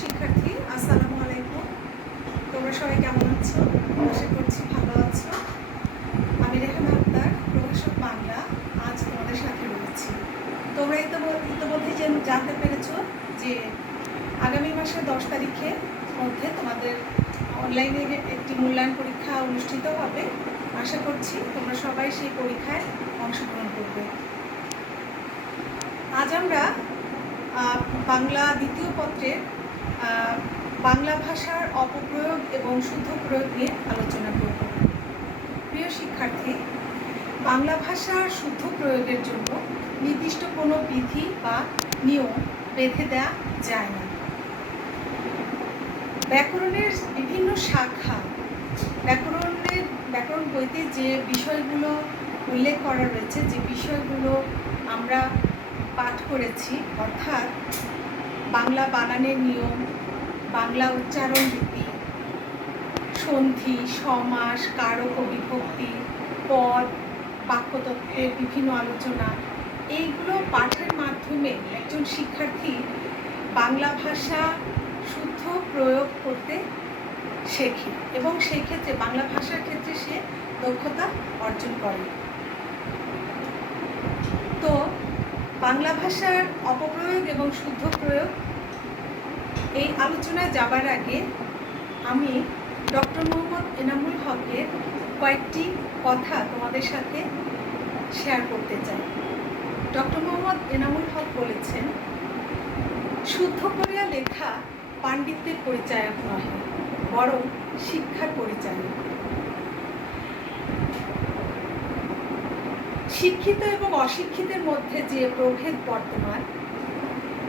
শিক্ষার্থী, আসসালামু আলাইকুম। তোমরা সবাই কেমন আছো? আশা করছি ভালো আছো। আমি রেহানা আক্তার, প্রভাষক বাংলা, আজ তোমাদের সাথে রয়েছি। তোমরা ইতিমধ্যে জানতে পেরেছ যে আগামী মাসের 10 তারিখের মধ্যে তোমাদের অনলাইনে একটি মূল্যায়ন পরীক্ষা অনুষ্ঠিত হবে। আশা করছি তোমরা সবাই সেই পরীক্ষায় অংশগ্রহণ করবে। আজ আমরা বাংলা দ্বিতীয় পত্রের বাংলা ভাষার অপপ্রয়োগ এবং শুদ্ধ প্রয়োগ নিয়ে আলোচনা করব। প্রিয় শিক্ষার্থী, বাংলা ভাষার শুদ্ধ প্রয়োগের জন্য নির্দিষ্ট কোনো বিধি বা নিয়ম বেঁধে দেওয়া যায় না। ব্যাকরণের বিভিন্ন শাখা, ব্যাকরণ বইতে যে বিষয়গুলো উল্লেখ করা রয়েছে, যে বিষয়গুলো আমরা পাঠ করেছি, অর্থাৎ বাংলা বানানের নিয়ম, বাংলা উচ্চারণ রীতি, সন্ধি, সমাস, কারক ও বিভক্তি, পদ, বাক্যতত্ত্বের বিভিন্ন আলোচনা, এইগুলো পাঠের মাধ্যমে একজন শিক্ষার্থী বাংলা ভাষা শুদ্ধ প্রয়োগ করতে শেখে এবং সেই ক্ষেত্রে বাংলা ভাষার ক্ষেত্রে সে দক্ষতা অর্জন করে। তো বাংলা ভাষার অপপ্রয়োগ এবং শুদ্ধ প্রয়োগ এই আলোচনায় যাবার আগে আমি ডক্টর মোহাম্মদ এনামুল হকের কয়েকটি কথা তোমাদের সাথে শেয়ার করতে চাই। ডক্টর মোহাম্মদ এনামুল হক বলেছেন, শুদ্ধ করিয়া লেখা পাণ্ডিত্যের পরিচায়ক নহে, বরং শিক্ষার পরিচায়ক। শিক্ষিত এবং অশিক্ষিতের মধ্যে যে প্রভেদ বর্তমান,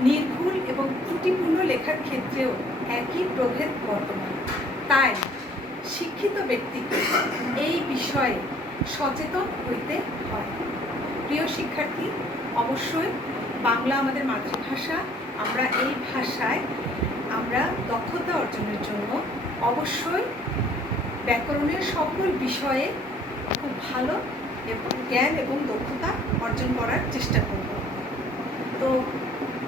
নির্ভুল এবং ত্রুটিপূর্ণ লেখার ক্ষেত্রেও একই প্রভেদ বর্তমান। তাই শিক্ষিত ব্যক্তিকে এই বিষয়ে সচেতন হইতে হয়। প্রিয় শিক্ষার্থী, অবশ্যই বাংলা আমাদের মাতৃভাষা। আমরা এই ভাষায় আমরা দক্ষতা অর্জনের জন্য অবশ্যই ব্যাকরণের সকল বিষয়ে খুব ভালো এবং জ্ঞান এবং দক্ষতা অর্জন করার চেষ্টা করব। তো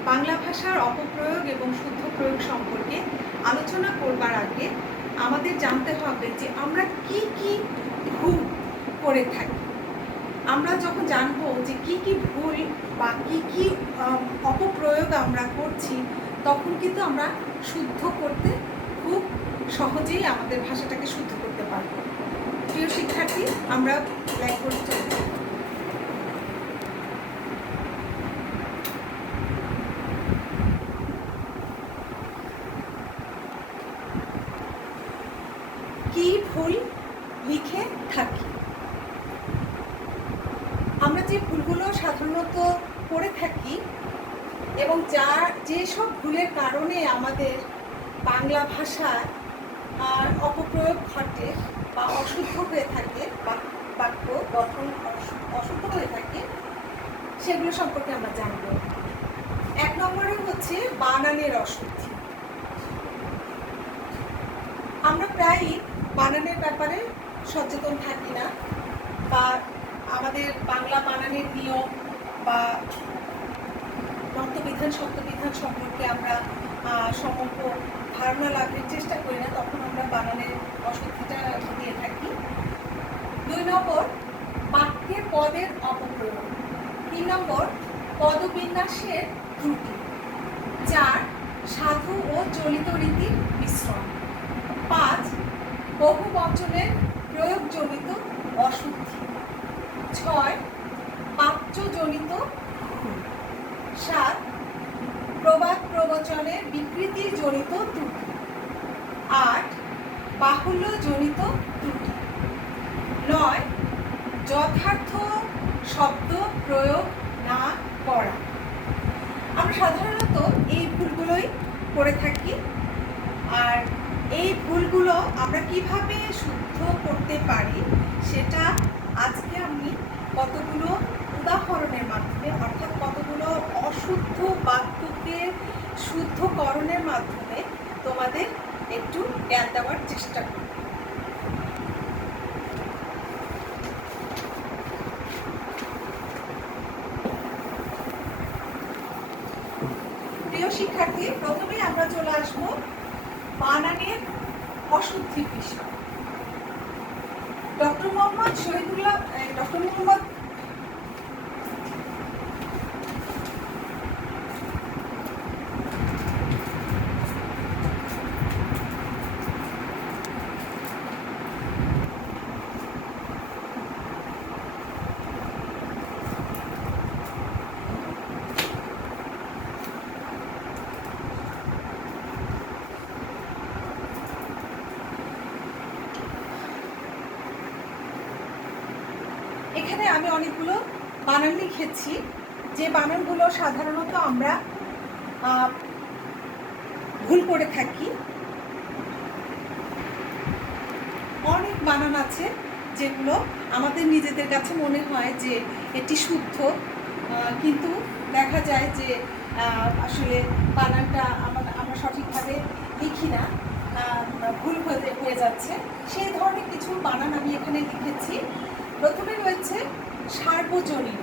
বাংলা ভাষার অপপ্রয়োগ এবং শুদ্ধ প্রয়োগ সম্পর্কে আলোচনা করবার আগে আমাদের জানতে হবে যে আমরা কি কি ভুল করে থাকি। আমরা যখন জানবো যে কি কি ভুল বা কি কি অপপ্রয়োগ আমরা করছি, তখন কিন্তু আমরা শুদ্ধ করতে খুব সহজেই আমাদের ভাষাটাকে শুদ্ধ করতে পারবো। প্রিয় শিক্ষার্থী, আমরা ব্ল্যাকবোর্ডে চলে যাব। কি ভুল লিখে থাকি? আমরা যে ভুলগুলো সাধারণত করে থাকি এবং যেসব ভুলের কারণে আমাদের বাংলা ভাষার অপপ্রয়োগ ঘটে বা অশুদ্ধ হয়ে থাকে, বাক্য গঠন অশুদ্ধ হয়ে থাকে, সেগুলো সম্পর্কে আমরা জানব। 1 নম্বরে হচ্ছে বানানের অশুদ্ধি। আমরা প্রায়ই বানানের ব্যাপারে সচেতন থাকি না, বা আমাদের বাংলা বানানের নিয়ম বা নত্যবিধান শব্দবিধান সম্পর্কে আমরা সমগ্র ধারণা লাভের চেষ্টা করি না, তখন আমরা বানানের অশুদ্ধিটা দিয়ে থাকি। 2 নম্বর বাক্যের পদের অপপ্রয়োগ। 3 নম্বর পদবিন্যাসের ত্রুটি। 4 সাধু ও চলিত রীতির মিশ্রণ। 5 বহুবচনের প্রয়োগজনিত অশুদ্ধি। 6 বাচ্যজনিত ভুল। 7 প্রবাদ প্রবচনের বিকৃতির জনিত ত্রুটি। 8 বাহুল্যজনিত ত্রুটি। 9 যথার্থ শব্দ প্রয়োগ না করা। আমরা সাধারণত এই ভুলগুলোই করে থাকি। আর এই ভুলগুলো আমরা কিভাবে শুদ্ধ করতে পারি সেটা আজকে আমি কতগুলো উদাহরণের মাধ্যমে, অর্থাৎ কতগুলো অশুদ্ধ বাক্যকে শুদ্ধকরণের মাধ্যমে তোমাদের একটু জ্ঞান দেওয়ার চেষ্টা করব। প্রিয় শিক্ষার্থী, প্রথমেই আমরা চলে আসবো বানানের অশুদ্ধি বিষয়। ডক্টর মোহাম্মদ এখানে আমি অনেকগুলো বানান লিখেছি, যে বানানগুলো সাধারণত আমরা ভুল করে থাকি। অনেক বানান আছে যেগুলো আমাদের নিজেদের কাছে মনে হয় যে এটি শুদ্ধ, কিন্তু দেখা যায় যে আসলে বানানটা আমরা সঠিকভাবে লিখি না, ভুল হয়ে যাচ্ছে। সেই ধরনের কিছু বানান আমি এখানে লিখেছি। প্রথমে রয়েছে সার্বজনীন।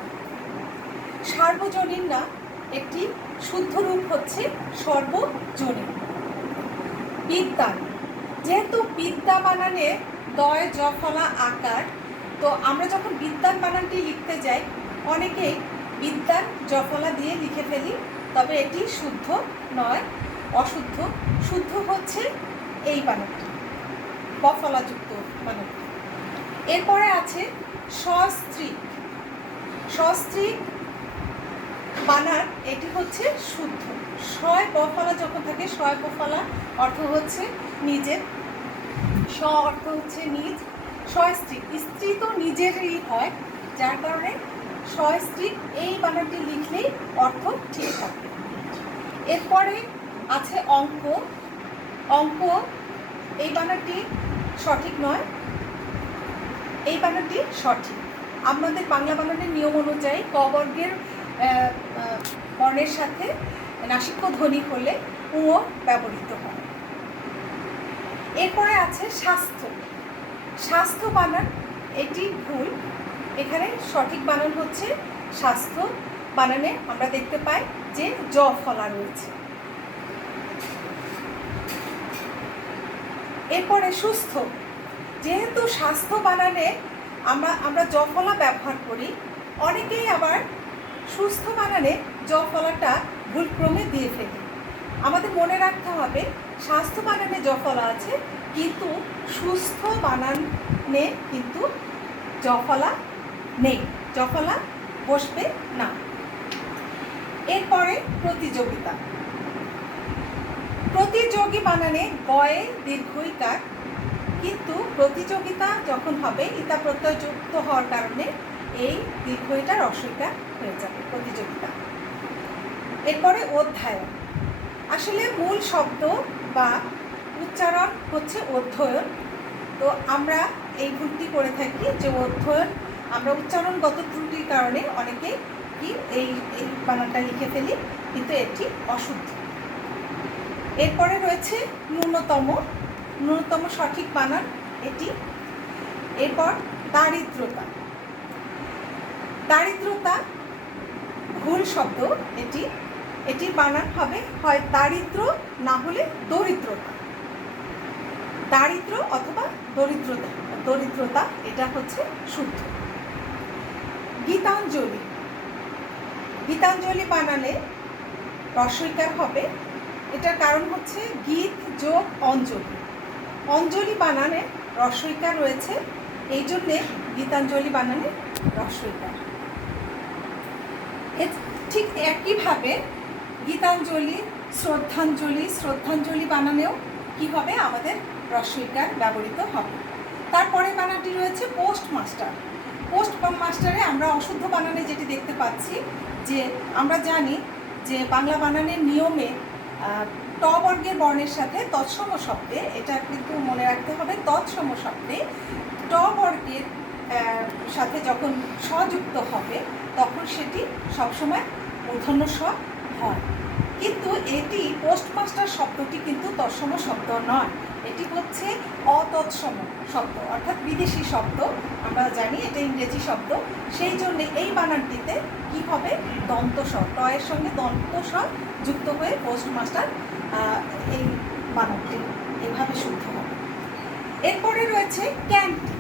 সার্বজনীন না, একটি শুদ্ধ রূপ হচ্ছে সর্বজনীন। বিদ্যান, যেহেতু বিদ্যা বানানে দয় জফলা আকার, তো আমরা যখন বিদ্যান বানানটি লিখতে যাই অনেকেই বিদ্যান জফলা দিয়ে লিখে ফেলি, তবে এটি শুদ্ধ নয়, অশুদ্ধ। শুদ্ধ হচ্ছে এই বানানটি, বফলাযুক্ত বানানটি। এরপরে আছে সস্ত্রীক। সস্ত্রীক বানান এটি হচ্ছে শুদ্ধ। শয় বফলা যখন থাকে, শয় বফলা অর্থ হচ্ছে নিজের, স অর্থ হচ্ছে নিজ। সস্ত্রীক, স্ত্রী তো নিজেরই হয়, যার কারণে সস্ত্রীক এই বানানটি লিখলেই অর্থ ঠিক থাকে। এরপরে আছে অঙ্ক। অঙ্ক এই বানানটি সঠিক নয়, এই বানানটি সঠিক। আমাদের বাংলা বানানের নিয়ম অনুযায়ী ক বর্গের বর্ণের সাথে নাসিক্য ধ্বনি হলে উ ব্যবহৃত হয়। এরপরে আছে স্বাস্থ্য। স্বাস্থ্য বানান এটি ভুল, এখানে সঠিক বানান হচ্ছে স্বাস্থ্য। বানানে আমরা দেখতে পাই যে জ ফলা রয়েছে। এরপরে সুস্থ। যেহেতু স্বাস্থ্য বানানে আমরা জ ফলা ব্যবহার করি, অনেকেই আবার সুস্থ বানানে জ ফলাটা ভুলক্রমে দিয়ে ফেলি। আমাদের মনে রাখতে হবে স্বাস্থ্য বানানে জ ফলা আছে, কিন্তু সুস্থ বানানে কিন্তু জ ফলা নেই, জ ফলা বসবে না। এরপরে প্রতিযোগিতা। প্রতিযোগী বানানে গয়ে দীর্ঘইকার, কিন্তু প্রতিযোগিতা যখন হবে ইতা প্রত্যয় যুক্ত হওয়ার কারণে এই দীর্ঘইটা রস্বইকার হয়ে যাবে, প্রতিযোগিতা। এরপরে অধ্যয়ন। আসলে মূল শব্দ বা উচ্চারণ হচ্ছে অধ্যয়ন, তো আমরা এই ভুলটি করে থাকি যে অধ্যয়ন আমরা উচ্চারণগত ত্রুটির কারণে অনেকে কি এই বানানটা লিখে ফেলি, কিন্তু এটি অশুদ্ধ। এরপরে রয়েছে ন্যূনতম। ন্যূনতম সঠিক বানান এটি। এরপর দারিদ্রতা। দারিদ্রতা ভুল শব্দ এটি, এটির বানান হবে হয় দারিদ্র না হলে দরিদ্রতা। দারিদ্র অথবা দরিদ্রতা, দরিদ্রতা এটা হচ্ছে শুদ্ধ। গীতাঞ্জলি। গীতাঞ্জলি বানানে রস্বইকার হবে, এটার কারণ হচ্ছে গীত যোগ অঞ্জলি। অঞ্জলি বানানে রস্বইকার রয়েছে, এই জন্যে গীতাঞ্জলি বানানে রস্বইকার। ঠিক একইভাবে গীতাঞ্জলি, শ্রদ্ধাঞ্জলি, শ্রদ্ধাঞ্জলি বানানেও কি হবে, আমাদের রস্বইকার ব্যবহৃত হবে। তারপরে বানানটি রয়েছে পোস্টমাস্টার। পোস্ট মাস্টারে আমরা অশুদ্ধ বানানে যেটি দেখতে পাচ্ছি, যে আমরা জানি যে বাংলা বানানের নিয়মে ট বর্গের বর্ণের সাথে তৎসম শব্দে, এটা কিন্তু মনে রাখতে হবে, তৎসম শব্দে ট বর্গের সাথে যখন যুক্ত হবে তখন সেটি সবসময় মূর্ধন্য স হয়। কিন্তু এটি পোস্ট পোস্টমাস্টার শব্দটি কিন্তু তৎসম শব্দ নয়, এটি হচ্ছে অতৎসম শব্দ, অর্থাৎ বিদেশি শব্দ। আমরা জানি এটা ইংরেজি শব্দ, সেই জন্য এই বানানটিতে কি হবে, দন্ত স্বর, টয়ের সঙ্গে দন্ত স্বর যুক্ত হয়ে পোস্টমাস্টার এই বানানটি এভাবে শুদ্ধ হবে। এরপরে রয়েছে ক্যান্টিন।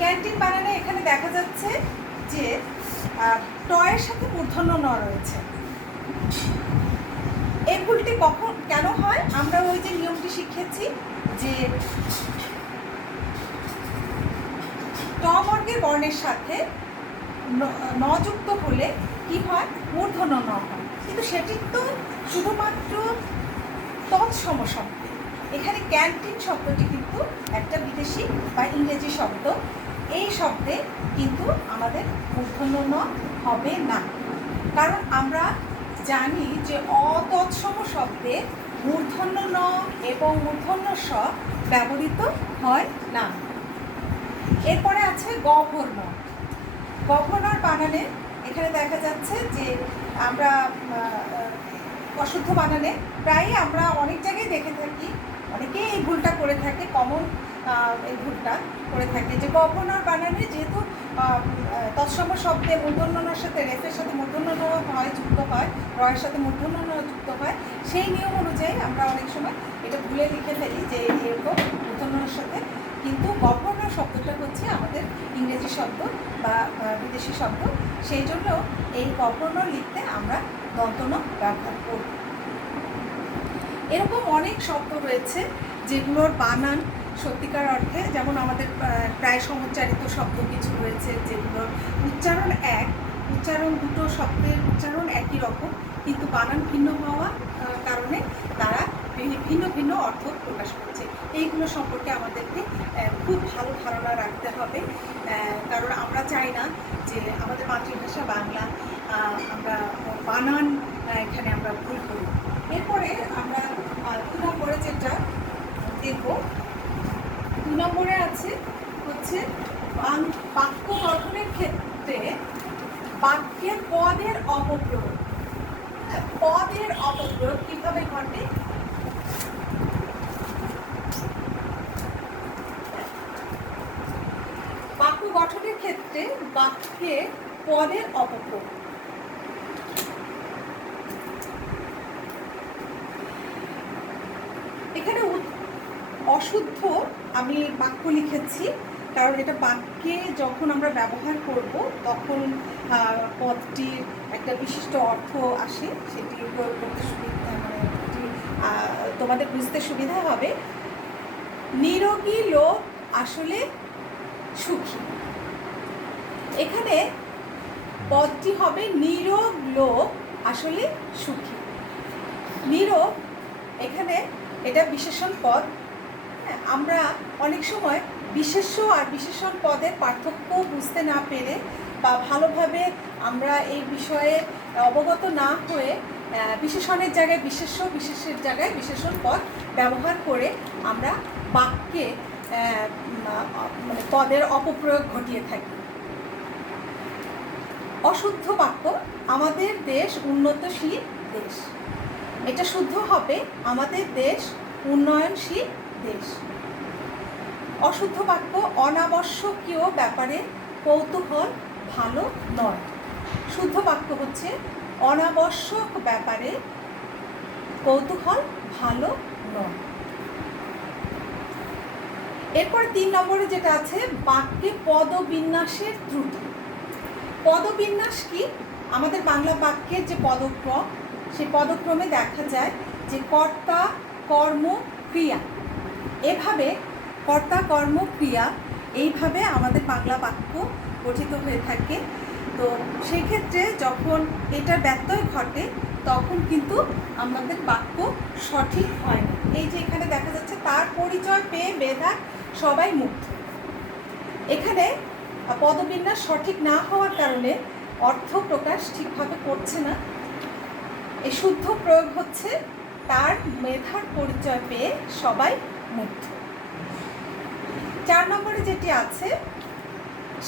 ক্যান্টিন বানানে এখানে দেখা যাচ্ছে যে টয়ের সাথে মূর্ধন্য ন রয়েছে। এই ভুলটি কখন কেন হয়, আমরা ওই যে নিয়মটি শিখেছি যে ট বর্গের বর্ণের সাথে ন যুক্ত হলে কি হয়, মূর্ধন্য ন হয়, কিন্তু সেটি তো শুধুমাত্র তৎসম শব্দ। এখানে ক্যান্টিন শব্দটি কিন্তু একটা বিদেশি বা ইংরেজি শব্দ, এই শব্দে কিন্তু আমাদের মূর্ধন্য ন হবে না, কারণ আমরা জানি যে অতৎসম শব্দে মূর্ধন্য ন এবং মূর্ধন্য স ব্যবহৃত হয় না। এরপরে আছে গভর্নর। গভর্নর বানানে এখানে দেখা যাচ্ছে যে আমরা অশুদ্ধ বানানে প্রায়ই আমরা অনেক জায়গায় দেখে থাকি, অনেকেই এই ভুলটা করে থাকে, কমন এই ভুলটা করে থাকে যে গভর্নর বানানে যেহেতু তৎসম শব্দে মূর্ধন্যর সাথে রেফের সাথে মূর্ধন্য হয় যুক্ত হয়, রয়ের সাথে মূর্ধন্য যুক্ত হয়, সেই নিয়ম অনুযায়ী আমরা অনেক সময় এটা ভুলে লিখে ফেলি যে এরকম মূর্ধন্যর সাথে, কিন্তু গভর্নর শব্দটা হচ্ছে আমাদের ইংরেজি শব্দ বা বিদেশি শব্দ, সেই জন্য এই গভর্নর লিখতে আমরা দন্তন ব্যবহার করব। এরকম অনেক শব্দ রয়েছে যেগুলোর বানান সত্যিকার অর্থে, যেমন আমাদের প্রায় সমুচ্চারিত শব্দ কিছু রয়েছে যেগুলোর উচ্চারণ এক, উচ্চারণ দুটো শব্দের উচ্চারণ একই রকম, কিন্তু বানান ভিন্ন হওয়ার কারণে তারা ভিন্ন ভিন্ন অর্থ প্রকাশ করছে। এইগুলো সম্পর্কে আমাদেরকে খুব ভালো ধারণা রাখতে হবে, কারণ আমরা চাই না যে আমাদের মাতৃভাষা বাংলা আমরা বানান এখানে আমরা ভুল করি। এরপরে আমরা 2 নম্বরে যেটা দেখব, 2 নম্বরে আছে হচ্ছে বাক্য গঠনের ক্ষেত্রে বাক্যের পদের অপপ্রয়োগ। পদের অপপ্রয়োগ কিভাবে ঘটে, বাক্য গঠনের ক্ষেত্রে বাক্যের পদের অপপ্রয়োগ। এখানে অশুদ্ধ আমি বাক্য লিখেছি, কারণ এটা বাক্যে যখন আমরা ব্যবহার করব তখন পদটির একটা বিশিষ্ট অর্থ আসে, সেটি প্রয়োগ করতে সুবিধা, মানে তোমাদের বুঝতে সুবিধা হবে। নিরোগী লোক আসলে সুখী, এখানে পদটি হবে নিরোগ লোক আসলে সুখী। নিরোগ এখানে এটা বিশেষণ পদ। আমরা অনেক সময় বিশেষ্য আর বিশেষণ পদের পার্থক্য বুঝতে না পেরে বা ভালোভাবে আমরা এই বিষয়ে অবগত না হয়ে বিশেষণের জায়গায় বিশেষ্য, বিশেষের জায়গায় বিশেষণ পদ ব্যবহার করে আমরা বাক্যে মানে পদের অপপ্রয়োগ ঘটিয়ে থাকি। অশুদ্ধ বাক্য, আমাদের দেশ উন্নতশীল দেশ, এটা শুদ্ধ হবে আমাদের দেশ উন্নয়নশীল দেশ। অশুদ্ধ বাক্য, অনাবশ্যকীয় ব্যাপারে কৌতূহল ভালো নয়। শুদ্ধ বাক্য হচ্ছে অনাবশ্যক ব্যাপারে কৌতূহল ভালো নয়। এরপর 3 নম্বরে যেটা আছে বাক্যে পদবিন্যাসের ত্রুটি। পদবিন্যাস কি, আমাদের বাংলা বাক্যের যে পদক্রম, সেই পদক্রমে দেখা যায় যে কর্তা কর্ম ক্রিয়া, এভাবে কর্তা কর্ম ক্রিয়া এইভাবে আমাদের বাংলা বাক্য গঠিত হয়ে থাকে। তো সেক্ষেত্রে যখন এটার ব্যত্যয় ঘটে তখন কিন্তু আমাদের বাক্য সঠিক হয় না। এই যে এখানে দেখা যাচ্ছে তার পরিচয় পেয়ে বেধা সবাই মুগ্ধ, এখানে পদবিন্যাস সঠিক না হওয়ার কারণে অর্থ প্রকাশ ঠিকভাবে করছে না। এই শুদ্ধ প্রয়োগ হচ্ছে তার মেধার পরিচয় পেয়ে সবাই মুগ্ধ। 4 নম্বরে যেটি আছে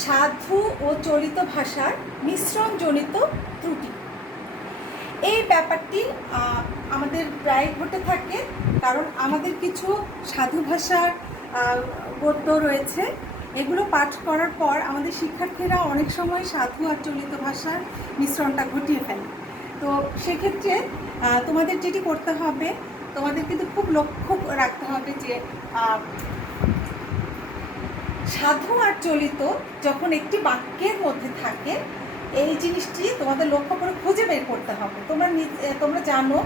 সাধু ও চলিত ভাষার মিশ্রণজনিত ত্রুটি। এই ব্যাপারটি আমাদের প্রায় ঘটে থাকে, কারণ আমাদের কিছু সাধু ভাষার গদ্য রয়েছে, এগুলো পাঠ করার পর আমাদের শিক্ষার্থীরা অনেক সময় সাধু আর চলিত ভাষার মিশ্রণটা ঘটিয়ে ফেলে। তো সেক্ষেত্রে তোমাদের যেটি করতে হবে, তোমাদের কিন্তু খুব লক্ষ্য রাখতে হবে যে সাধু আর চলিত যখন একটি বাক্যের মধ্যে থাকে, এই জিনিসটি তোমাদের লক্ষ্য করে খুঁজে বের করতে হবে। তোমরা জানো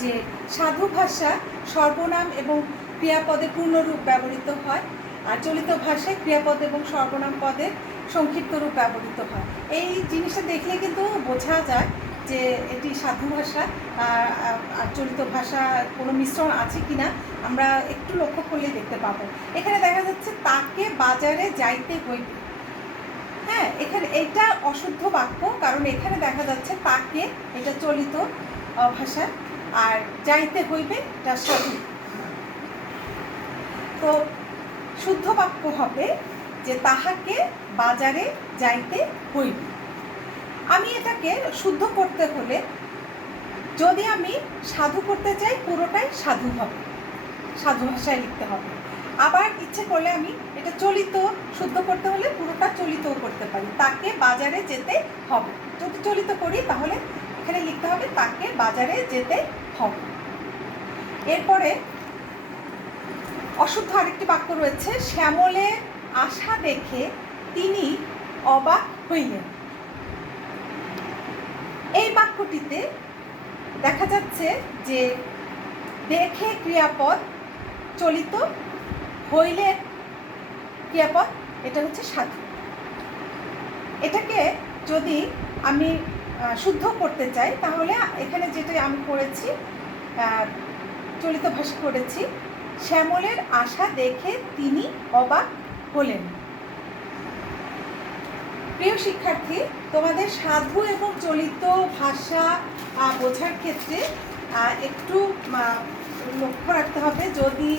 যে সাধু ভাষা সর্বনাম এবং ক্রিয়াপদের পূর্ণরূপ ব্যবহৃত হয়, আর চলিত ভাষায় ক্রিয়াপদ এবং সর্বনাম পদের সংক্ষিপ্ত রূপ ব্যবহৃত হয়। এই জিনিসটা দেখলে কিন্তু বোঝা যায় যে এটি সাধু ভাষা আর চলিত ভাষা কোনো মিশ্রণ আছে কিনা আমরা একটু লক্ষ্য করলে দেখতে পাবো। এখানে দেখা যাচ্ছে তাকে বাজারে যাইতে হইবে। হ্যাঁ, এখানে এটা অশুদ্ধ বাক্য, কারণ এখানে দেখা যাচ্ছে তাকে, এটা চলিত ভাষা, আর যাইতে হইবে এটা সাধু। তো শুদ্ধ বাক্য হবে যে তাহাকে বাজারে যাইতে হইবে। আমি এটাকে শুদ্ধ করতে হলে যদি আমি সাধু করতে চাই, পুরোটাই সাধু হবে, সাধু ভাষায় লিখতে হবে। আবার ইচ্ছে করলে আমি এটা চলিত শুদ্ধ করতে হলে পুরোটা চলিতও করতে পারি, তাকে বাজারে যেতে হবে। যদি চলিত করি তাহলে এখানে লিখতে হবে তাকে বাজারে যেতে হবে। এরপরে অশুদ্ধ আরেকটি বাক্য রয়েছে, শ্যামলের আশা দেখে তিনি অবাক হইলেন। এই বাক্যটিতে দেখা যাচ্ছে যে দেখে ক্রিয়াপদ, চলিত, হইলেন ক্রিয়াপদ, এটা হচ্ছে সাধু। এটাকে যদি আমি শুদ্ধ করতে চাই তাহলে এখানে যেটা আমি করেছি, চলিত ভাষা করেছি, শ্যামলের আশা দেখে তিনি অবাক হলেন। প্রিয় শিক্ষার্থী, তোমাদের সাধু এবং চলিত ভাষা বোঝার ক্ষেত্রে একটু লক্ষ্য রাখতে হবে, যদি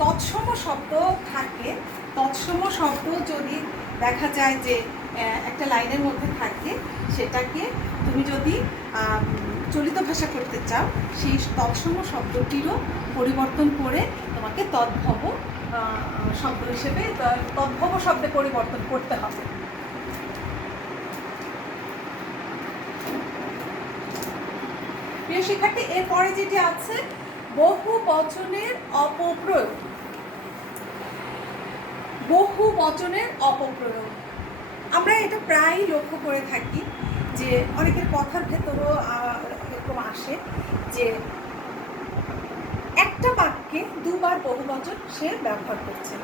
তৎসম শব্দ থাকে, তৎসম শব্দ যদি দেখা যায় যে একটা লাইনের মধ্যে থাকে, সেটাকে তুমি যদি চলিত ভাষা করতে চাও, সেই তৎসম শব্দটিরও পরিবর্তন করে তোমাকে তদ্ভব শব্দ হিসেবে তদ্ভব শব্দে পরিবর্তন করতে হবে। প্রিয় শিক্ষার্থী, এরপরে যেটি আছে বহু বচনের অপপ্রয়োগ। বহু বচনের অপপ্রয়োগ আমরা এটা প্রায়ই লক্ষ্য করে থাকি, যে অনেকের কথার ভেতরও এরকম আসে যে একটা বাক্যে দুবার বহু বচন সে ব্যবহার করছে।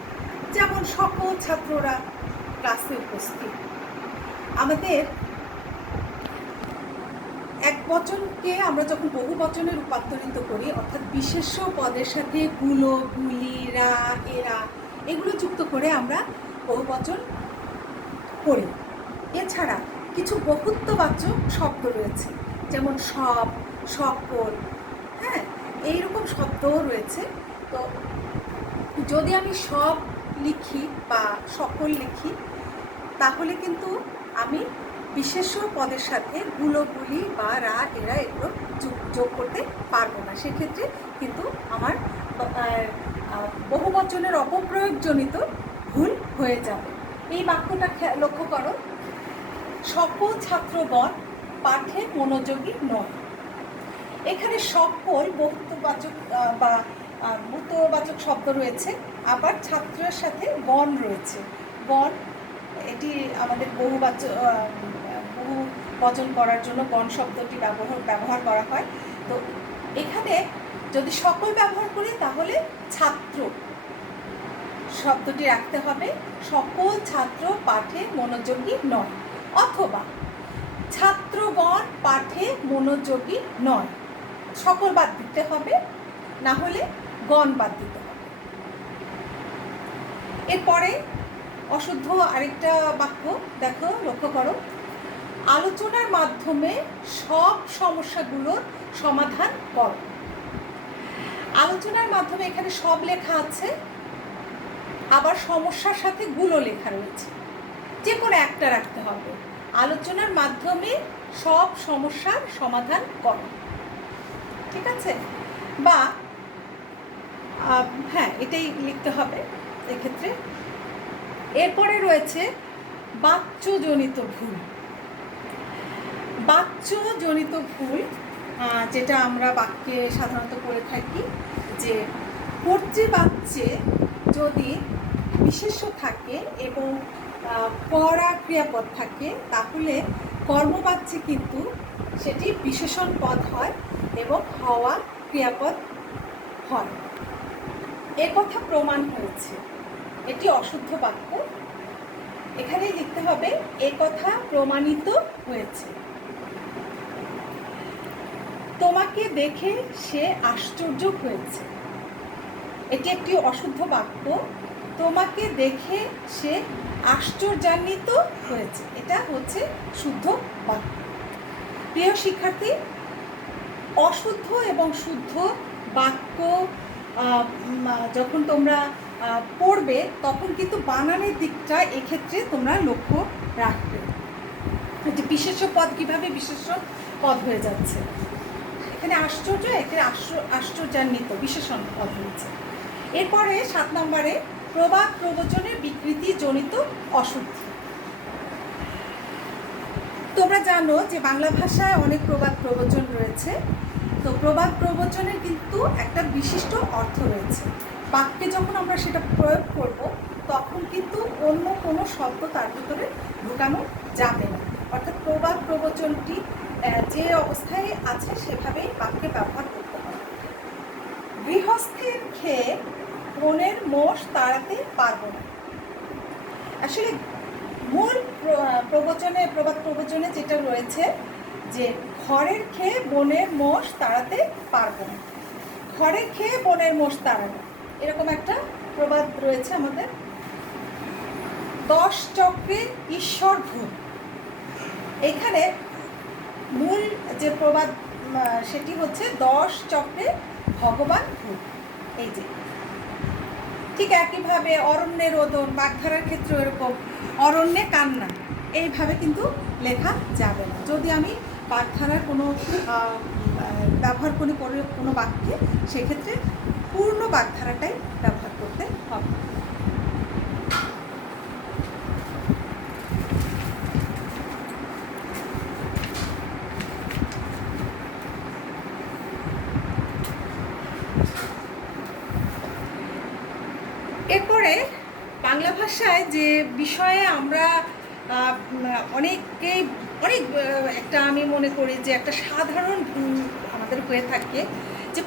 যেমন সকল ছাত্ররা ক্লাসে উপস্থিত। আমাদের এক বচনকে আমরা যখন বহু বচনে রূপান্তরিত করি, অর্থাৎ বিশেষ্য পদের সাথে গুলো, গুলি, রা, এরা এগুলো যুক্ত করে আমরা বহু বচন করি। এছাড়া কিছু বহুত্ববাচক শব্দ রয়েছে, যেমন সব, সকল, হ্যাঁ, এইরকম শব্দও রয়েছে। তো যদি আমি সব লিখি বা সকল লিখি, তাহলে কিন্তু আমি বিশেষ্য পদের সাথে গুলো, গুলি বা রা, এরা এগুলো যোগ করতে পারবো না। সেক্ষেত্রে কিন্তু আমার বহুবচনের অপপ্রয়োগজনিত ভুল হয়ে যাবে। এই বাক্যটা লক্ষ্য করো, সকল ছাত্রগণ পাঠে মনোযোগী নয়। এখানে সকল বহুত্ববাচক বা বহুত্ববাচক শব্দ রয়েছে, আবার ছাত্রের সাথে গণ রয়েছে। গণ এটি আমাদের বহু বচন করার জন্য গণ শব্দটি ব্যবহার করা হয়। তো এখানে যদি সকল ব্যবহার করি তাহলে ছাত্র শব্দটি রাখতে হবে, সকল ছাত্র পাঠে মনোযোগী নয়, অথবা ছাত্রগণ পাঠে মনোযোগী নয়, সকল বাদ দিতে হবে, না হলে গণ বাদ দিতে হবে। এরপরে অশুদ্ধ আরেকটা বাক্য দেখো, লক্ষ্য করো, আলোচনার মাধ্যমে সব সমস্যাগুলোর সমাধান করো। আলোচনার মাধ্যমে এখানে সব লেখা আছে, আবার সমস্যার সাথে গুলো লেখা রয়েছে, যে কোনো একটা রাখতে হবে। আলোচনার মাধ্যমে সব সমস্যার সমাধান করো। ঠিক আছে? বা হ্যাঁ, এটাই লিখতে হবে এক্ষেত্রে। এরপরে রয়েছে বাচ্যজনিত ভুল। বাচ্যজনিত ভুল যেটা আমরা বাক্যে সাধারণত করে থাকি, যে কর্তৃবাচ্যে যদি বিশেষ্য থাকে এবং করা ক্রিয়াপদ থাকে, তাহলে কর্মবাচ্যে কিন্তু সেটি বিশেষণ পদ হয় এবং হওয়া ক্রিয়াপদ হয়। এ কথা প্রমাণ হয়েছে, এটি অশুদ্ধ বাক্য। এখানে লিখতে হবে এ কথা প্রমাণিত হয়েছে। তোমাকে দেখে সে আশ্চর্য হয়েছে, এটি একটি অশুদ্ধ বাক্য। তোমাকে দেখে সে আশ্চর্যান্বিত হয়েছে, এটা হচ্ছে শুদ্ধ বাক্য। প্রিয় শিক্ষার্থী, অশুদ্ধ এবং শুদ্ধ বাক্য যখন তোমরা পড়বে তখন কিন্তু বানানের দিকটা এক্ষেত্রে তোমরা লক্ষ্য রাখবে, যে বিশেষ্য পদ কিভাবে বিশেষ্য পদ হয়ে যাচ্ছে। এখানে আশ্চর্য, এখানে আশ্চর্যান্বিত বিশেষণ পদ হয়েছে। এরপরে 7 নম্বরে প্রবাদ প্রবচনের বিকৃতি জনিত অশুদ্ধি। তোমরা জানো যে বাংলা ভাষায় অনেক প্রবাদ প্রবচন রয়েছে। তো প্রবাদ প্রবচনের কিন্তু একটা বিশিষ্ট অর্থ রয়েছে। বাক্যে যখন আমরা সেটা প্রয়োগ করব তখন কিন্তু অন্য কোনো শব্দ তার ভিতরে ঢুকানো যাবে না। অর্থাৎ প্রবাদ প্রবচনটি যে অবস্থায় আছে সেভাবেই বাক্যে ব্যবহার করতে হবে। গৃহস্থের খেয়ে বনের মোষ তাড়াতে পারবো না। আসলে মূল প্রবাদ প্রবচনে যেটা রয়েছে যে ঘরের খেয়ে বনের মোষ তাড়াতে পারবো না। ঘরের খেয়ে বনের মোষ তাড়ানো, এরকম একটা প্রবাদ রয়েছে আমাদের। 10 চক্রে ঈশ্বর ভূত, এখানে মূল যে প্রবাদ সেটি হচ্ছে 10 চক্রে ভগবান ভূত। এই যে ঠিক একইভাবে অরণ্যে রোদন, বাগধারার ক্ষেত্রে এরকম অরণ্যে কান্না, এইভাবে কিন্তু লেখা যাবে না। যদি আমি বাগধারার কোনো ব্যবহার করি কোনো বাক্যে, সেক্ষেত্রে পূর্ণ বাগধারাটাই ব্যবহার করতে হবে। এরপরে বাংলা ভাষায় যে বিষয়ে আমরা অনেক একটা আমি মনে করি যে একটা সাধারণ আমাদের হয়ে থাকে যে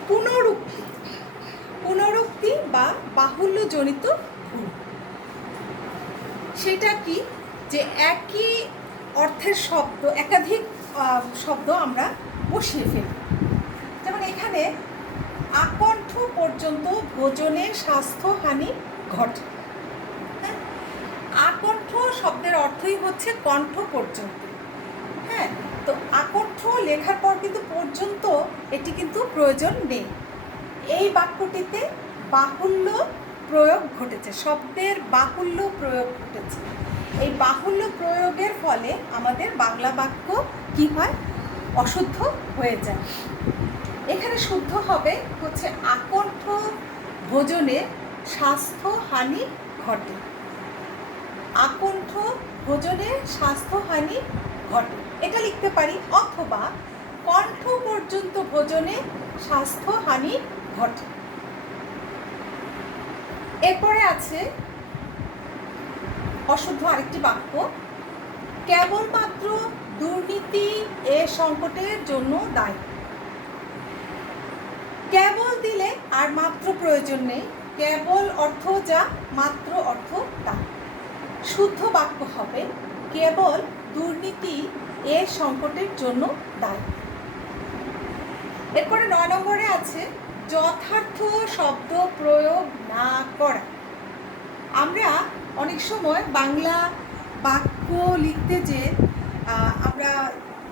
পুনরুক্তি বা বাহুল্যজনিত ভুল। সেটা কি, যে একই অর্থের শব্দ একাধিক শব্দ আমরা বসিয়ে ফেলি। যেমন এখানে আকণ্ঠ পর্যন্ত ভোজনে স্বাস্থ্যহানি ঘটে। আকণ্ঠ শব্দের অর্থই হচ্ছে কণ্ঠ পর্যন্ত। হ্যাঁ, তো আকণ্ঠ লেখার পর কিন্তু পর্যন্ত এটি কিন্তু প্রয়োজন নেই। এই বাক্যটিতে বাহুল্য প্রয়োগ ঘটেছে, শব্দের বাহুল্য প্রয়োগ ঘটেছে। এই বাহুল্য প্রয়োগের ফলে আমাদের বাংলা বাক্য কি হয়, অশুদ্ধ হয়ে যায়। এখানে শুদ্ধ হবে হচ্ছে আকণ্ঠ ভোজনে স্বাস্থ্যহানি ঘটে। আকণ্ঠ ভোজনে স্বাস্থ্যহানি ঘটে, এটা লিখতে পারি। অথবা কণ্ঠ পর্যন্ত ভোজনে স্বাস্থ্যহানি ঘটে। এরপরে আছে অশুদ্ধ আরেকটি বাক্য, কেবলমাত্র দুর্নীতি এ সংকটের জন্য দায়ী। কেবল দিলে আর মাত্র প্রয়োজন নেই, কেবল অর্থ যা, মাত্র অর্থ তা। শুদ্ধ বাক্য হবে কেবল দুর্নীতি এর সংকটের জন্য দায়ী। এরপরে 9 নম্বরে আছে যথার্থ শব্দ প্রয়োগ না করা। আমরা অনেক সময় বাংলা বাক্য লিখতে যে আমরা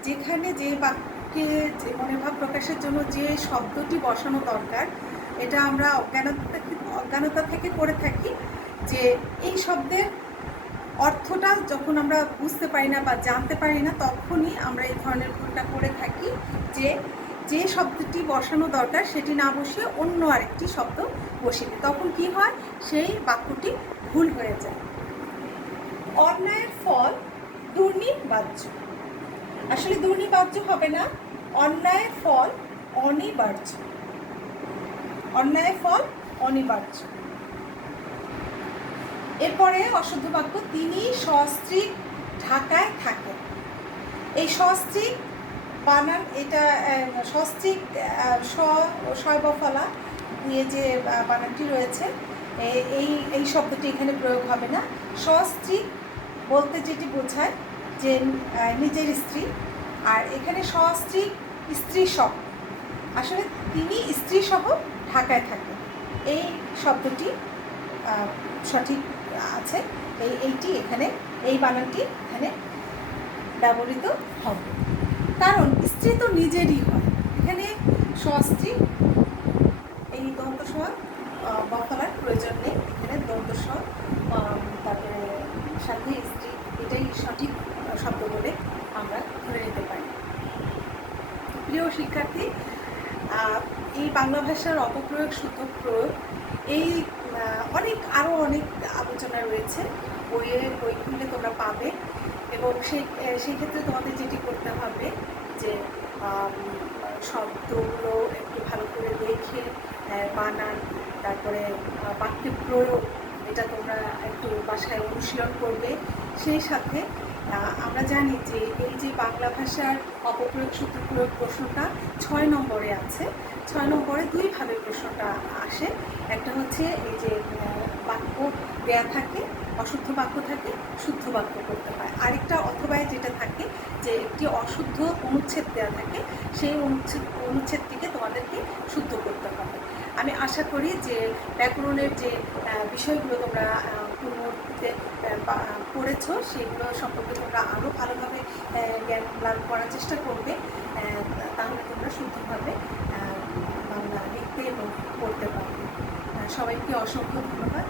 যেখানে যে বাক্যে যে মনোভাব প্রকাশের জন্য যে শব্দটি বসানো দরকার, এটা আমরা অজ্ঞানতা থেকে করে থাকি যে এই শব্দের অর্থটা যখন আমরা বুঝতে পারি না বা জানতে পারি না, তখনই আমরা এই ধরনের ভুলটা করে থাকি যে যে শব্দটি বসানো দরকার সেটি না বসিয়ে অন্য আরেকটি শব্দ বসিয়ে দিই। তখন কি হয়, সেই বাক্যটি ভুল হয়ে যায়। অন্যায়ের ফল দুর্নিবার্য। আসলে দুর্নিবার্য হবে না, অন্যায়ের ফল অনিবার্য। অন্যায়ের ফল অনিবার্য। এরপরে অশুদ্ধ বাক্য, তিনি সস্ত্রীক ঢাকায় থাকেন। এই সস্ত্রীক বানান, এটা সস্ত্রীক শয়বফলা দিয়ে যে বানানটি রয়েছে, এই শব্দটি এখানে প্রয়োগ হবে না। সস্ত্রীক বলতে যেটি বোঝায় যে নিজের স্ত্রী, আর এখানে সস্ত্রীক স্ত্রী সহ, আসলে তিনি স্ত্রী সহ ঢাকায় থাকেন, এই শব্দটি সঠিক আছে। এইটি এখানে, এই বানানটি এখানে ব্যবহৃত হবে, কারণ স্ত্রী তো নিজেরই হয়। এখানে সস্ত্রী, এই দন্ত স বফলার প্রয়োজন নেই, এখানে দন্ত স তারপরে সাথে স্ত্রী, এটাই সঠিক শব্দ বলে আমরা ধরে নিতে পারি। প্রিয় শিক্ষার্থী, এই বাংলা ভাষার অপপ্রয়োগ, শুদ্ধ প্রয়োগ, এই আরও অনেক আলোচনা রয়েছে, বই খুললে তোমরা পাবে। এবং সেই ক্ষেত্রে তোমাদের যেটি করতে হবে যে শব্দগুলো একটু ভালো করে দেখে বানান, তারপরে বাক্যে প্রয়োগ, এটা তোমরা একটু বাসায় অনুশীলন করবে। সেই সাথে আমরা জানি যে এই যে বাংলা ভাষার অপপ্রয়োগ শুদ্ধ প্রয়োগ প্রশ্নটা 6 নম্বরে আছে। 6 নম্বরে দুইভাবে প্রশ্নটা আসে। একটা হচ্ছে এই যে বাক্য দেয়া থাকে, অশুদ্ধ বাক্য থাকে, শুদ্ধ বাক্য করতে হয়। আরেকটা অথবায় যেটা থাকে যে একটি অশুদ্ধ অনুচ্ছেদ দেওয়া থাকে, সেই অনুচ্ছেদটিকে তোমাদেরকে শুদ্ধ করতে হবে। আমি আশা করি যে ব্যাকরণের যে বিষয়গুলো তোমরা পূর্ববর্তীতে পড়েছো, সেগুলো সম্পর্কে তোমরা আরও ভালোভাবে জ্ঞান লাভ করার চেষ্টা করবে। তাহলে তোমরা শুদ্ধভাবে বাংলা লিখতে এবং পড়তে পারবে। সবাইকে অসংখ্য ধন্যবাদ।